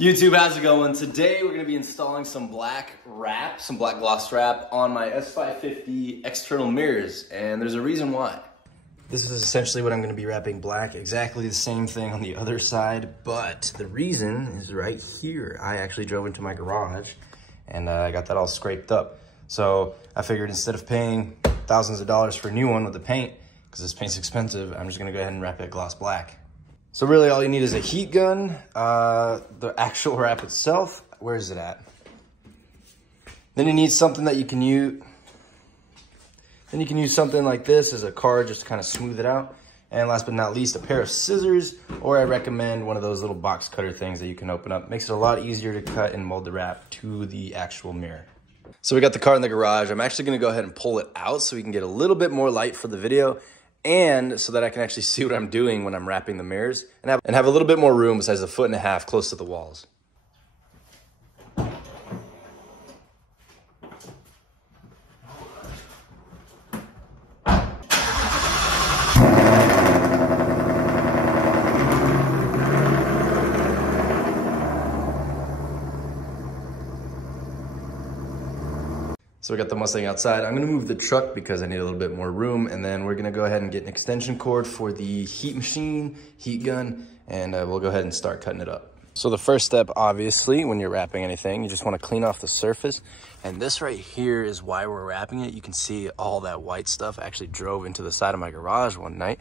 YouTube, how's it going? Today we're going to be installing some black wrap, some black gloss wrap on my s550 external mirrors, and there's a reason why. This is essentially what I'm going to be wrapping black, exactly the same thing on the other side, but the reason is right here. I actually drove into my garage and I got that all scraped up. So I figured instead of paying thousands of dollars for a new one with the paint, because this paint's expensive, I'm just going to go ahead and wrap it gloss black. So really all you need is a heat gun, the actual wrap itself. Where is it at? Then you need something that you can use. Then you can use something like this as a card just to kind of smooth it out. And last but not least, a pair of scissors, or I recommend one of those little box cutter things that you can open up. Makes it a lot easier to cut and mold the wrap to the actual mirror. So we got the car in the garage. I'm actually going to go ahead and pull it out so we can get a little bit more light for the video, and so that I can actually see what I'm doing when I'm wrapping the mirrors and have a little bit more room besides 1.5 feet close to the walls. So we got the Mustang outside. I'm gonna move the truck because I need a little bit more room, and then we're gonna go ahead and get an extension cord for the heat machine, heat gun, and we'll go ahead and start cutting it up. So the first step, obviously, when you're wrapping anything, you just wanna clean off the surface. And this right here is why we're wrapping it. You can see all that white stuff. I actually drove into the side of my garage one night.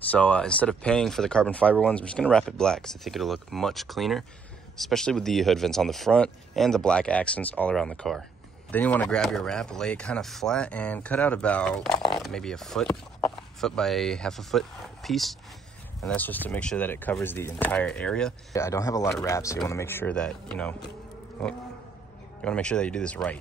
So instead of paying for the carbon fiber ones, I'm just gonna wrap it black because I think it'll look much cleaner, especially with the hood vents on the front and the black accents all around the car. Then you want to grab your wrap, lay it kind of flat, and cut out about maybe a foot by 1/2 foot piece. And that's just to make sure that it covers the entire area. I don't have a lot of wraps, so you want to make sure that, you want to make sure that you do this right.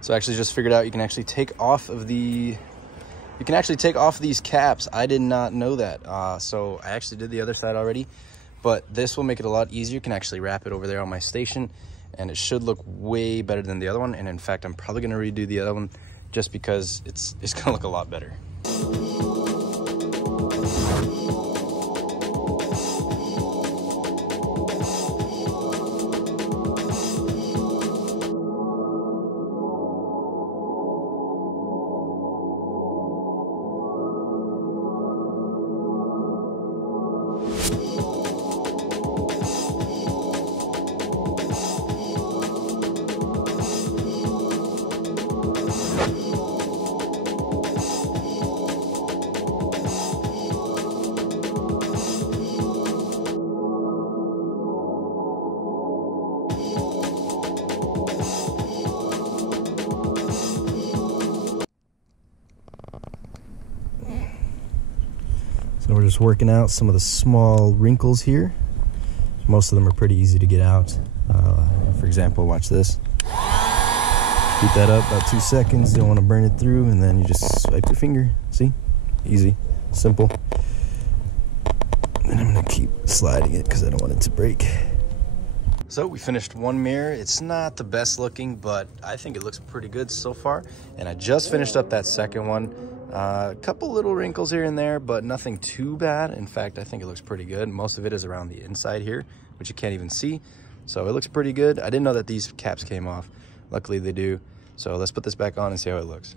So I actually just figured out you can actually take off these caps. I did not know that. So I actually did the other side already, but this will make it a lot easier. You can actually wrap it over there on my station, and it should look way better than the other one. And in fact, I'm probably gonna redo the other one just because it's gonna look a lot better. So we're just working out some of the small wrinkles here. Most of them are pretty easy to get out. For example, watch this. Heat that up about 2 seconds. Don't want to burn it through, and then you just swipe your finger. See? Easy, simple. And I'm gonna keep sliding it because I don't want it to break. So we finished one mirror. It's not the best looking, but I think it looks pretty good so far. And I just finished up that second one. A couple little wrinkles here and there, but nothing too bad. In fact, I think it looks pretty good. Most of it is around the inside here, which you can't even see. So it looks pretty good. I didn't know that these caps came off. Luckily they do. So let's put this back on and see how it looks.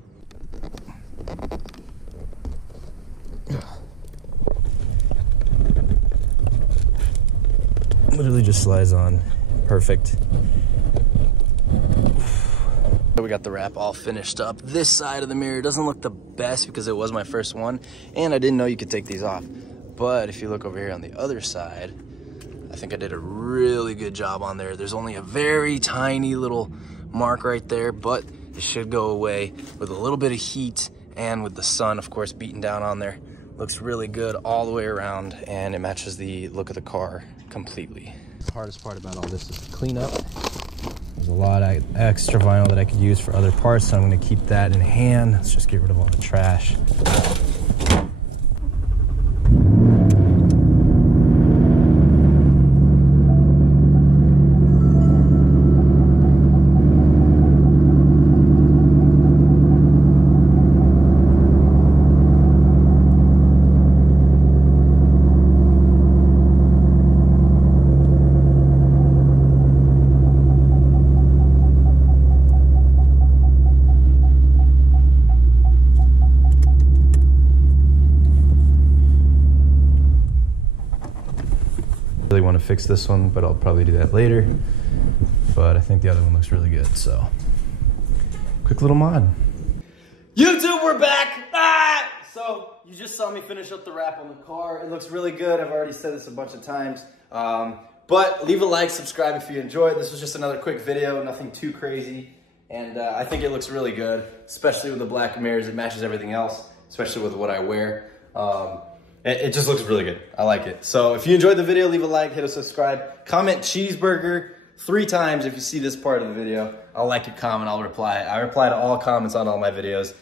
Literally just slides on. Perfect. We got the wrap all finished up. This side of the mirror doesn't look the best because it was my first one, and I didn't know you could take these off. But if you look over here on the other side, I think I did a really good job on there. There's only a very tiny little mark right there, but it should go away with a little bit of heat and with the sun, of course, beating down on there. Looks really good all the way around, and it matches the look of the car completely. The hardest part about all this is the cleanup. There's a lot of extra vinyl that I could use for other parts, so I'm gonna keep that in hand. Let's just get rid of all the trash. Really want to fix this one, but I'll probably do that later. But I think the other one looks really good, so quick little mod. YouTube, we're back! Ah! So you just saw me finish up the wrap on the car. It looks really good. I've already said this a bunch of times. But leave a like, subscribe if you enjoyed. This was just another quick video, nothing too crazy. And I think it looks really good, especially with the black mirrors. It matches everything else, especially with what I wear. It just looks really good. I like it. So if you enjoyed the video, leave a like, hit a subscribe, comment cheeseburger 3 times if you see this part of the video. I'll like your comment, I'll reply. I reply to all comments on all my videos.